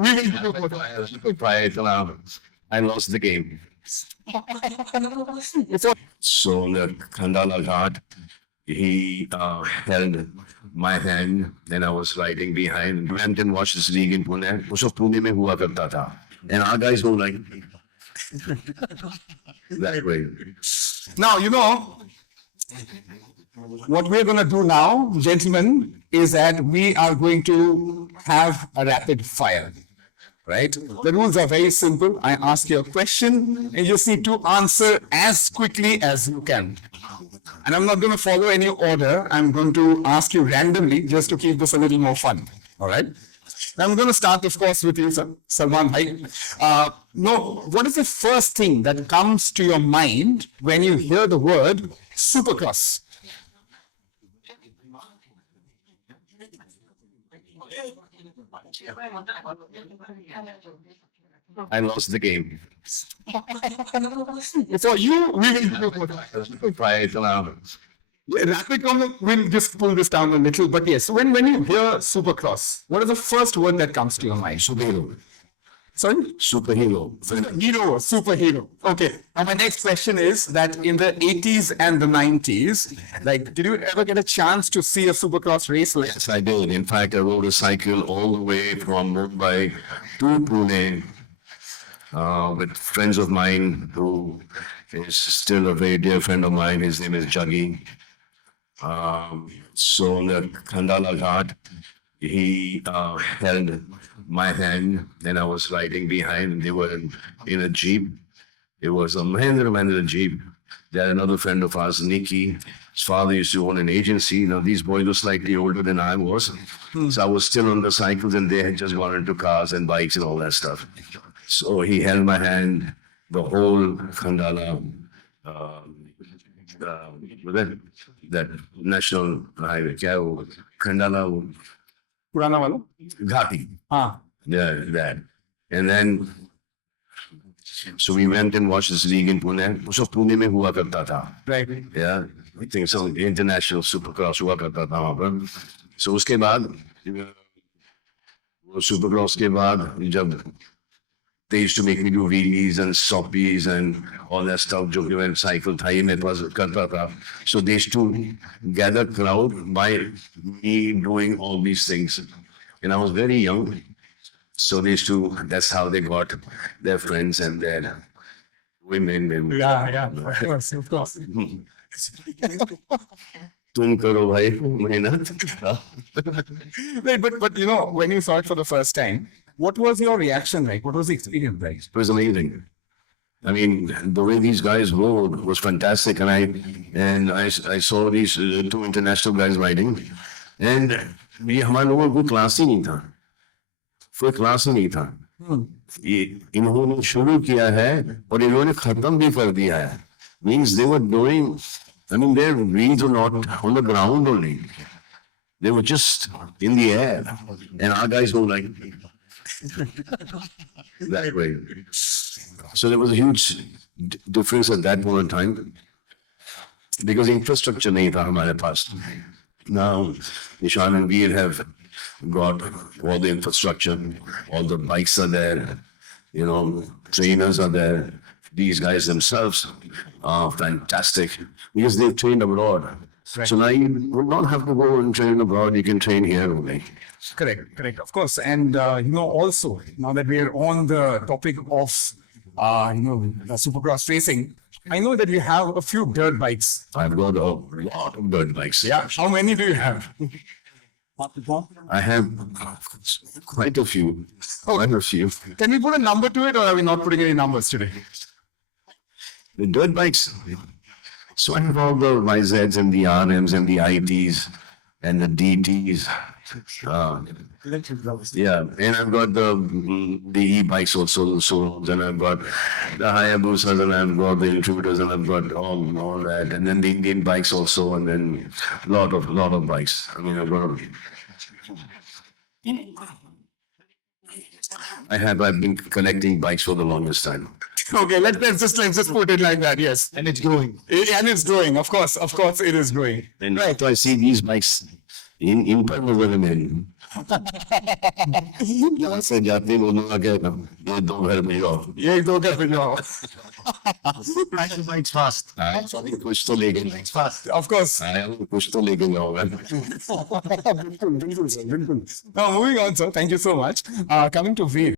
We will do prior to now. I lost the game. So on the Khandala Ghat, he held my hand and I was riding behind. Went and watched this league in Pune. वो सब पुणे में हुआ करता था. And our guys were like that way. Now, what we're going to do now, gentlemen, is that we are going to have a rapid fire. Right? The rules are very simple. I ask you a question and you just need to answer as quickly as you can. And I'm not going to follow any order. I'm going to ask you randomly just to keep this a little more fun. All right? I'm going to start, of course, with you, Salman bhai. What is the first thing that comes to your mind when you hear the word Supercross? I lost the game. For you, we will do Prior to now. rapid comment. We'll just pull this down a little. But yes, when you hear Supercross, what is the first word that comes to your mind? Superhero. Sorry? Superhero. Superhero. Okay. Now my next question is that in the 80s and the 90s, like, did you ever get a chance to see a Supercross race? Yes, I did. In fact, I rode a cycle all the way from Mumbai to Pune with friends of mine who is still a very dear friend of mine. His name is Jaggi. So on the Khandala Ghat, he held my hand and I was riding behind and they were in a Jeep. It was a Mahindra Jeep. They had another friend of ours, Nikki. His father used to own an agency. These boys were slightly older than I was. So I was still on the cycles and they had just gone into cars and bikes and all that stuff. So he held my hand the whole Khandala, that national highway, Khandala Purana wala? Ghati. Ah. Yeah, that. And then, so we went and watched this league in Pune. वो सब पुणे में हुआ करता था. Right. Yeah, I think so. International Supercross हुआ करता था वहाँ पर. So उसके बाद, वो Supercross के बाद जब they used to make me do wheelies and soppies and all that stuff. जो कि मैं cycle था ये मेरे पास करता था. So they used to gather crowd by me doing all these things. And I was very young. So they used to, that's how they got their friends and their women. And, Yeah, of course, of course. तुम करो भाई मेहनत. Right, but when you saw it for the first time, what was your reaction like? What was the experience like? It was amazing. I mean, the way these guys rode was fantastic, and I saw these two international guys riding, and ये हमारे लोगों को class ही नहीं था, कोई class ही नहीं था. ये इन्होंने शुरू किया है और इन्होंने खत्म भी कर दिया है. Means they were doing. I mean, their wheels were not on the ground only; they were just in the air, and our guys were like that way. So there was a huge difference at that point in time because infrastructure nahi tha hamare paas. Now, Nishan and Veer have got all the infrastructure, all the bikes are there, trainers are there. These guys themselves are fantastic because they've trained abroad. Right. So now you will not have to go and train abroad, you can train here only. Correct, of course. And, also, now that we are on the topic of, the Supercross racing, I know that you have a few dirt bikes. I've got a lot of dirt bikes. Yeah. How many do you have? I have quite a few. Quite a few. Can we put a number to it or are we not putting any numbers today? The dirt bikes. So I have all the YZs and the RMs and the ITs and the DTs. Yeah, and I've got the e-bikes also, so then I've got the Hayabusas and I've got the intruders and I've got all that, and then the Indian bikes also, and then lot of bikes. I mean, I've been collecting bikes for the longest time. Okay, let's just put it like that. Yes, And it's growing. and it's growing. Of course, it is growing. And right. So I see these bikes in Parnavaram, यहाँ से जाते बोलूंगा क्या ये दो घर में जाओ ये दो कर जाओ. It's fast. कुछ तो लेके It's fast. Of course. कुछ तो लेके जाओगा बिल्कुल, बिल्कुल, sir, बिल्कुल. Now moving on, sir. Thank you so much. Coming to Veer.